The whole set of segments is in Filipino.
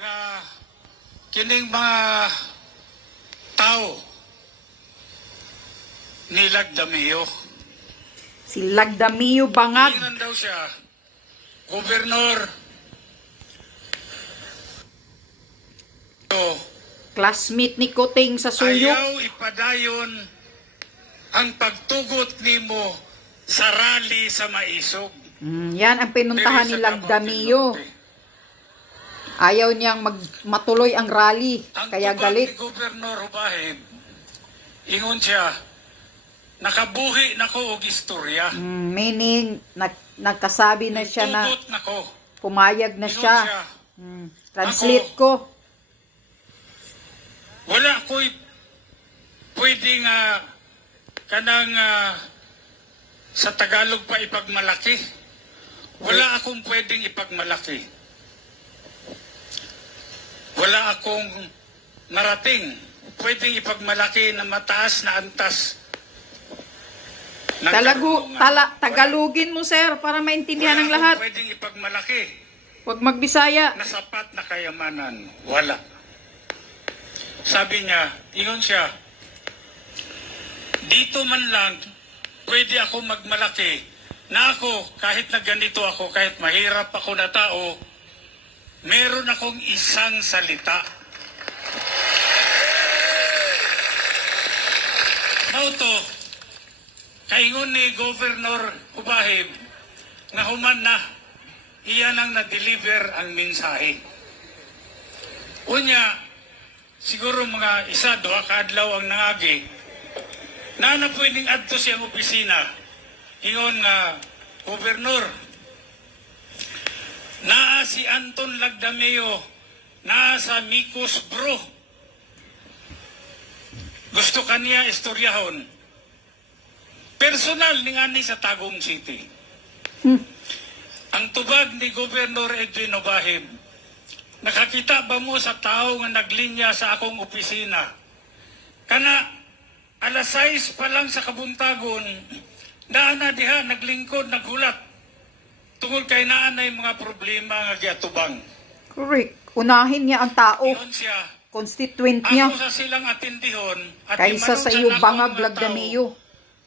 nga kining mga tao ni Lagdameo. Si Lagdameo bangag. Tingnan daw siya, gobernador. Classmate ni Kuting sa Suyok. Ayaw ipadayon ang pagtugot nimo sa rally sa Maisog. Yan ang pinuntahan ni Lagdameo. Ayaw niyang matuloy ang rally, kaya galit. Ang Gobernador Hubahib, ingon siya, nakabuhi na ko og istorya. Meaning, nagkasabi na siya na pumayag na siya. Translate ko. Wala ko'y pwedeng kanang sa Tagalog pa ipagmalaki. Wala akong pwedeng ipagmalaki. Wala akong narating pwedeng ipagmalaki na mataas na antas. Tagalogin mo, sir, para maintindihan ng lahat. Wala akong pwedeng ipagmalaki. Huwag magbisaya. Na sapat na kayamanan. Wala. Sabi niya, ingon siya, dito man lang, pwede ako magmalaki na ako, kahit na ganito ako, kahit mahirap ako na tao, meron akong isang salita. Nauto, kaingon ni Governor Hubahib, nga human na, iyan ang na-deliver ang mensahe. Unya, siguro mga isa, doha kaadlaw ang nangagi, na pwedeng adto siyang opisina. Ingon nga, Gobernador, naa si Anton Lagdameo, naa sa Micos Bro. Gusto kaniya istoryahon. Personal ni ngani sa Tagum City. Ang tubag ni Gobernador Edwin Hubahib, nakakita ba mo sa tao nga naglinya sa akong opisina? Kana, alas 6 pa lang sa kabuntagon, daan na diha, naglingkod, naghulat. Tungod kay naan na yung mga problema nga giatubang. Correct. Unahin niya ang tao. Iyon siya. Constituent niya. Ako sa silang atindihon. At kaysa sa iyo bangag Lagdameo.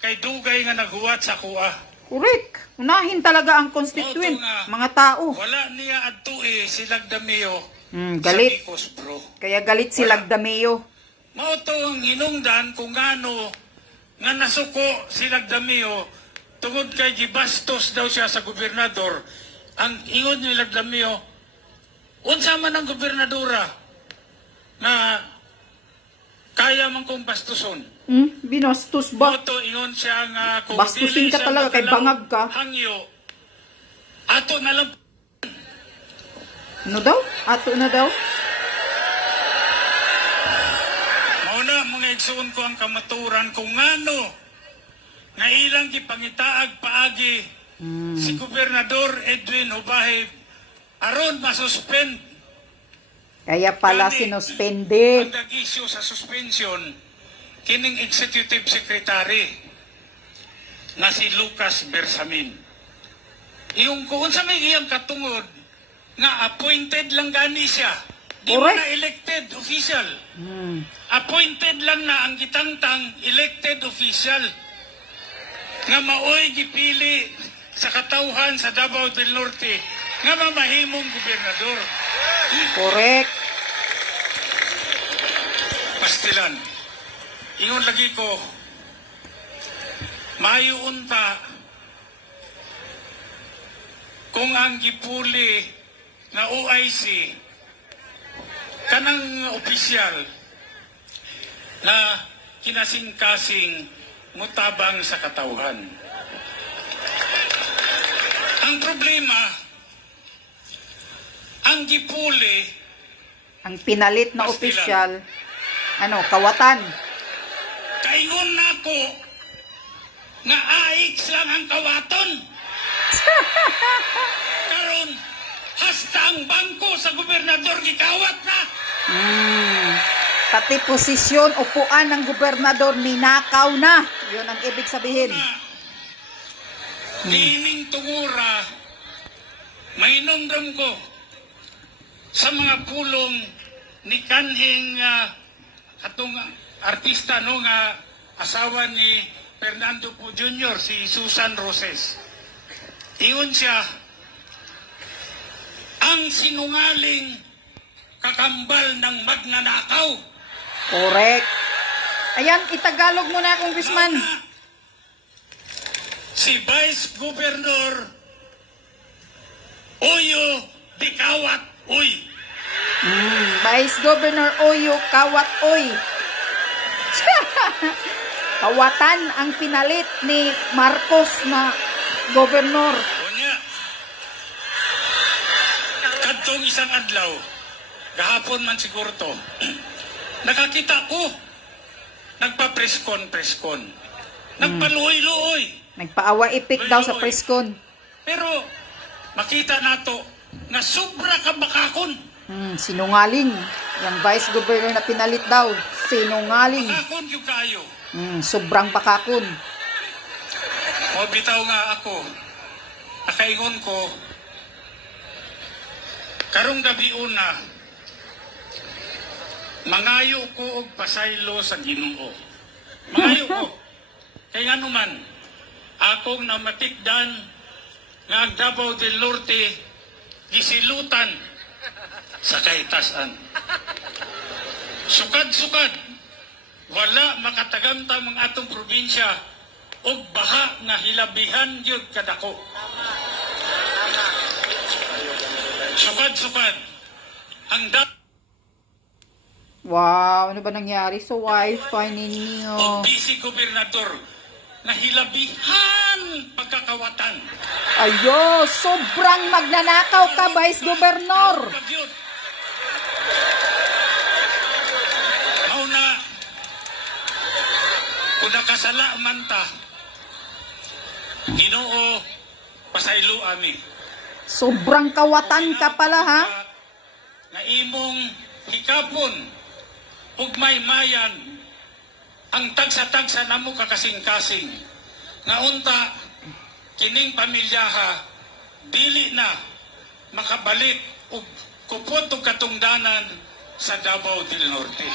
Kay dugay nga naghuwat sa kuha. Correct. Unahin talaga ang constituent. Mga tao. Wala niya adto si Lagdameo. Galit. Sa Micos Bro. Kaya galit si Lagdameo. Mao to ang hinungdan kung ngano nga nasuko si Lagdameo tungod kay gibastos daw siya sa gobernador. Ang ingon ni Lagdameo, unsa man ang gobernadora na kaya man kong bastuson. Binastos ba? Moto ingon siya nga kung bastusin ka talaga kay bangag ka. Hangyo, ato na lang. Ano daw? Ato na daw? Mauna mga igsuon ko ang kamaturan kung ngano nga ilang gipangitaag paagi si Gobernador Edwin Hubahib aron masuspend. Kaya pala sinuspende. Ang nag-issue sa suspension kining Executive Secretary na si Lucas Bersamin. Iyong kung sa may iyang katungod nga appointed lang gani siya. Di mo na elected official. Appointed lang na ang gitangtang elected official nga maoy gipili sa katauhan sa Davao del Norte nga mamahimong gobernador. Correct. Pastilan. Ingon lagi ko, maayo unta kung ang gipuli na OIC kanang opisyal na kinasing-kasing mutabang sa katauhan. Ang problema, ang gipuli, ang pinalit na opisyal, kawatan. Kaingon na ko nga AX lang ang kawaton. Karon, hasta ang bangko sa gobernador gikawat na. Pati posisyon, upuan ng gobernador ninakaw na. Yun ang ibig sabihin. Dining tungura, mainomdom ko sa mga pulong ni kanhing atong artista no nga asawa ni Fernando Po Jr., si Susan Roses. Iyon siya, ang sinungaling kakambal ng magnanakaw. Correct. Ayan, itagalog mo na, Congressman. Si Vice Governor Oyo Dikawat Uy. Vice Governor Oyo Kawat Oy. Kawatan ang pinalit ni Marcos na gobernur. Unya, kadtong isang adlaw, gahapon man siguro to, nakakita ko, nagpa-preskon. Nagpaluoy-luoy. Nagpaawa ipik daw sa preskon. Pero, makita nato na sobra ka bakakon. Sinungaling. Yung vice governor na pinalit daw. Sinungaling. Bakakon yung kayo. Sobrang bakakon. O bitaw nga ako, nakaingon ko, karong gabi una, mangayo ko og pasaylo sa Ginoo. Mangayo ko. Kaya nga naman, akong namatikdan nga ang Davao del Norte gisilutan sa kaitasan. Sukad-sukad, wala makatagamtam ang atong probinsya og baha nga hilabihan gyud kadako. Sukad-sukad, ang Wow, ano ba nangyari sa wifi ninyo? o busy gobernador na hilabihan pagkakawatan. Ayo, sobrang magnanakaw ka, vice governor. Mauna, kung nakasala man ta, Ginoo, pasaylo ami. Sobrang kawatan ka pala, ha? Na imong hikapon, ug may mayan, ang tagsa-tagsa namo kakasing-kasing. Nga unta, kining pamilyaha, dili na makabalik ug kupot ug katungdanan sa Davao del Norte.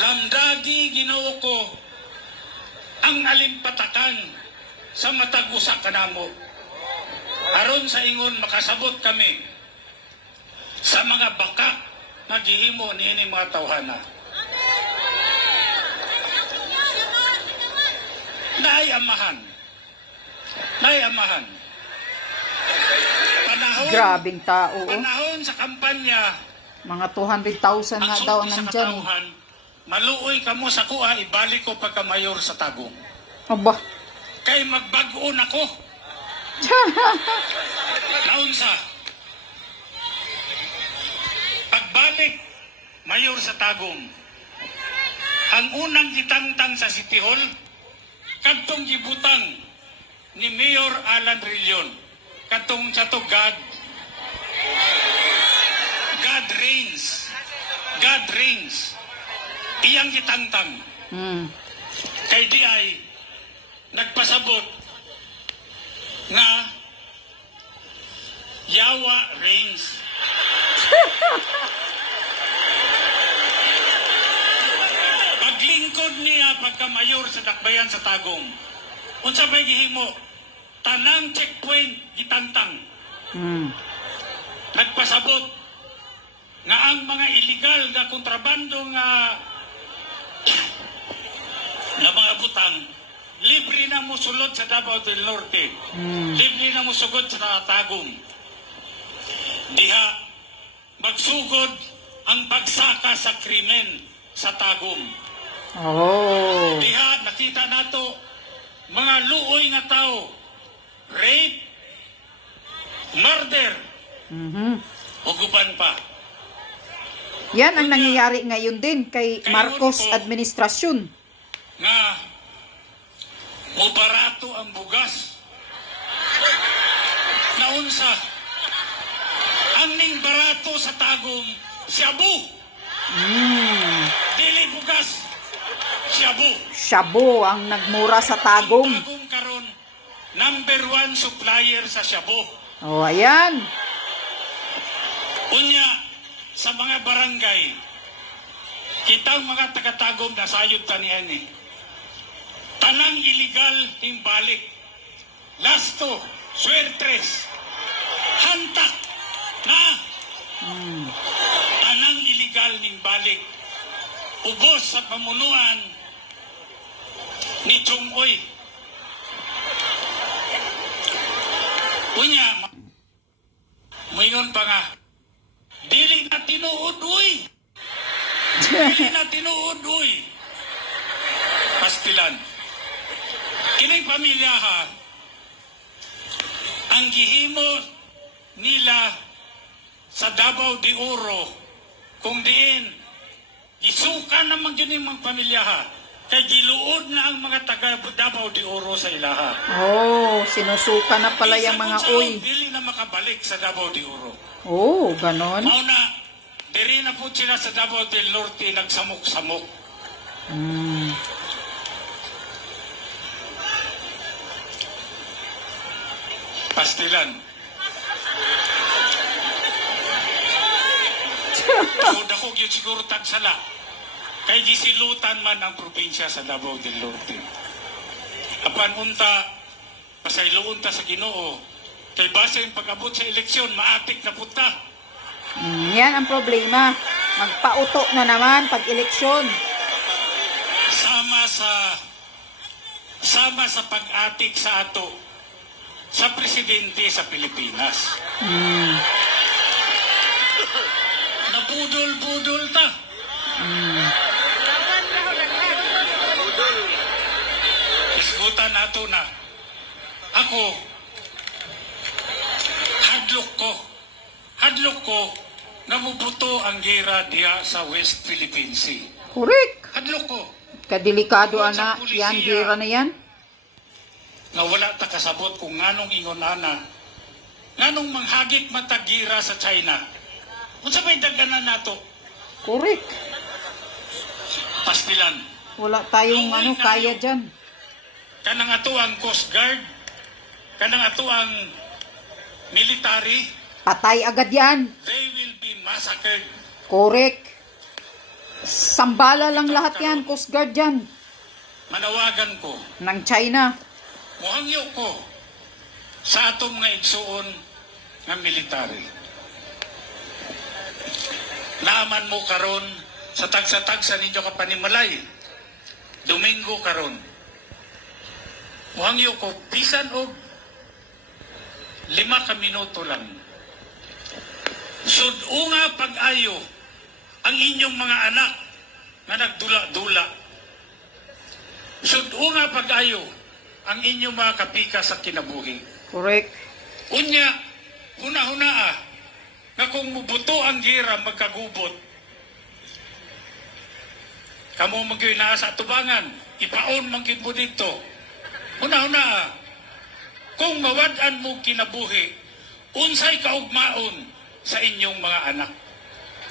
Lamdagi Ginoo ko ang alimpatakan sa matag usa kanamo. Aron sa ingon makasabot kami sa mga baka na gihimo niini mga tawhana. Naiamahan. Grabing tao. Panahon sa kampanya, Mga 200,000 nga daw ang nandyan. Maluoy ka mo sa kuha, ibalik ko pagka-mayor sa Tagum. Aba. Kay magbagoon ako. Naunsa. Pagbalik, mayor sa Tagum. Ang unang gitangtang sa City Hall, kadtong gibutang ni Mayor Alan Rillion. Kadtong sa to God reigns. Iyang gitangtang. Kay di ay nagpasabot nga Yawa reigns. Paglingkod niya pagka-mayor sa Dakbayan sa Tagum, unsa bay gihimo? Tanang checkpoint gitangtang. Nagpasabot nga ang mga illegal na kontrabando nga mga butang libre na mo sulod sa Davao del Norte. Libre na mo sugod sa Tagum. Diha magsugod ang pagsaka sa krimen sa Tagum. Diha nakita nato mga luoy nga tao, rape, murder, o guban pa. Yan ang nangyayari ngayon din kay Marcos administrasyon. Nga mubarato ang bugas. Naunsa ang ning barato sa Tagum, shabu. Dili bugas, shabu. Shabu ang nagmura sa Tagum. Tagum karon #1 supplier sa Shabu. Oh, ayan. Unya, sa mga barangay, kitang mga tagatagom na sayod tanian eh. Tanang illegal himbalik. Lasto, suertres, hantak na. Tanang illegal himbalik. Ubos sa pamunuan ni Chung Oy. Unya, mayon pa nga, dili na tinuod, uy! Dili na tinuod, uy! Pastilan. Kining pamilya ha, ang gihimo nila sa Davao de Oro, kung diin, gisuka naman yun yung mga pamilya ha, kay giluod na ang mga taga Davao de Oro sa ilaha. Oh, sinusuka na pala yung mga uy. Dili na makabalik sa Davao de Oro. Oh, ganon. Mauna, diri na po sila sa Davao del Norte nagsamok-samok. Pastilan. Dako gyud siguro tagsala. Kay gisilutan man ang probinsya sa Davao del Norte. Apan unta pasayloon ta sa Ginoo. Kay base yung pag-abot sa eleksyon, maatik na punta. Yan ang problema. Magpauto na naman pag eleksyon. Sama sa pag-atik sa ato sa presidente sa Pilipinas. Nabudol-budol ta. Isgutan nato na. Ako, hadlok ko na mubuto ang gera diya sa West Philippine Sea. Correct. Hadlok ko. Kadelikado ana, yan, gira na yan. Nga wala ta kasabot kung nganong ingon ana. Nganong manghagit matagira sa China. Kung sabay daganan nato. Correct. Pastilan. Wala tayong kaya dyan. Kanang ato ang Coast Guard, kanang ato ang military, Patay agad yan. they will be massacred. Correct. Sambala lang lahat yan, Coast Guard dyan. Manawagan ko, Ng China. muhangyo ko sa atong mga igsuon ng military. Naaman mo karon sa tagsa-tagsa ninyo kapanimalay. Domingo karon. Muhangyo ko, bisan og 5 ka minuto lang. Sudunga pag-ayo ang inyong mga anak na nagdula-dula. Sudunga pag-ayo ang inyong mga kapika sa kinabuhi. Correct. Unya, huna-hunaa, na kung mubuto ang gira magkagubot, kamo magyoy na sa tubangan, ipaon manggid mo dito. Huna-hunaa, kung mawadan mo kinabuhi, unsay kaugmaon sa inyong mga anak.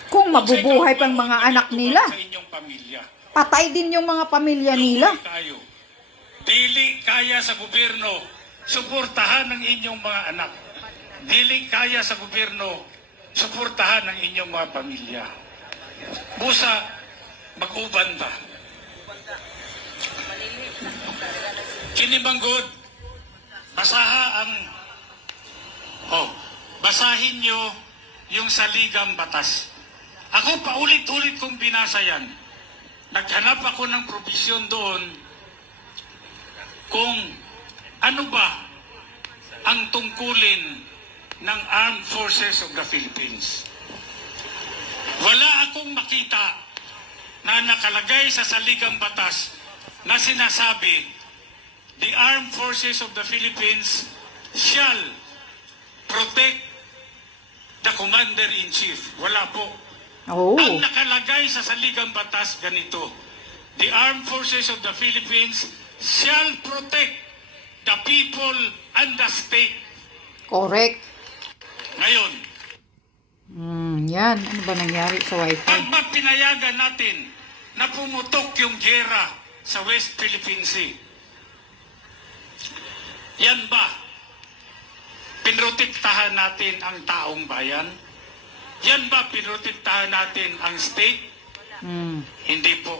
Kung mabubuhay pang mga anak nila, Sa inyong pamilya. patay din yung mga pamilya nila. Tayo. Dili kaya sa gobyerno suportahan ang inyong mga anak. Dili kaya sa gobyerno suportahan ang inyong mga pamilya. Busa, mag-uban ta. Kinibanggod, basahin nyo yung saligang batas. Ako paulit-ulit kong binasa yan. Naghanap ako ng probisyon doon kung ano ba ang tungkulin ng Armed Forces of the Philippines. Wala akong makita na nakalagay sa saligang batas na sinasabi the Armed Forces of the Philippines shall protect the Commander-in-Chief. Wala po. Oh. Ang nakalagay sa saligang batas ganito, the Armed Forces of the Philippines shall protect the people and the state. Correct. Ngayon, Yan. Ano ba nangyari sa wifi? pag ba pinayagan natin na pumutok yung gera sa West Philippine Sea, Yan ba? Pinrotektahan natin ang taong bayan? Yan ba pinrotektahan natin ang state? Hindi po.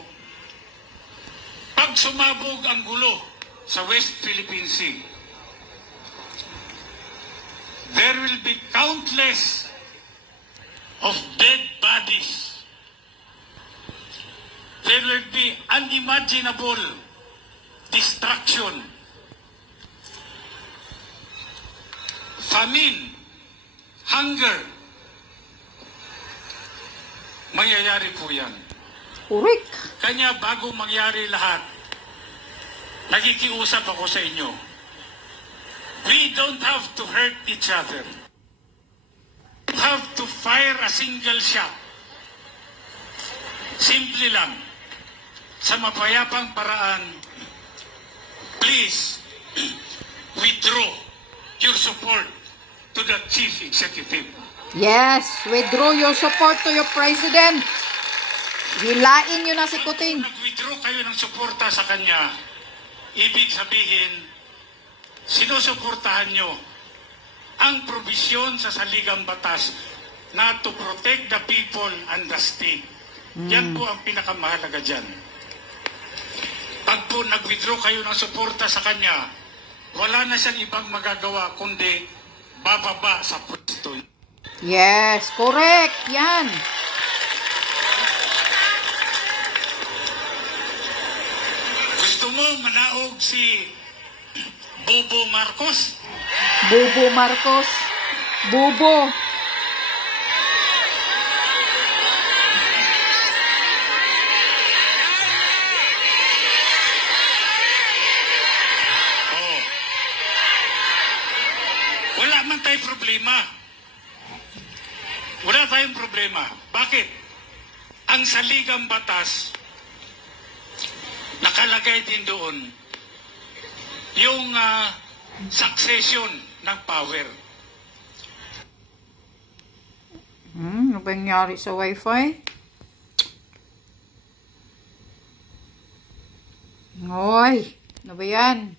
Pag sumabog ang gulo sa West Philippine Sea, there will be countless of dead bodies. There will be unimaginable destruction. Famine, hunger, mangyayari po yan. Correct. Kanya bago mangyari lahat, nakikiusap ako sa inyo. We don't have to hurt each other. We have to fire a single shot. Simple lang. Sa mapayapang paraan, please withdraw your support to the Chief Executive. Yes, withdraw your support to your president. Hilain nyo na si Kuting. Kung nag-withdraw kayo ng suporta sa kanya, ibig sabihin, sinusuportahan nyo ang probisyon sa saligang batas na to protect the people and the state. Yan po ang pinakamahalaga dyan. Pag po nag-withdraw kayo ng suporta sa kanya, wala na siyang ibang magagawa kundi bababa sa pwesto. Yes, correct. Yan. Gusto mo manaog si Bobo Marcos? Bobo Marcos. Bobo. Oh. Wala man tayong problema. Wala tayong problema. Bakit? Ang saligang batas, nakalagay din doon yung succession ng power. Ano ba nangyari sa wifi? Hoy, ano ba yan?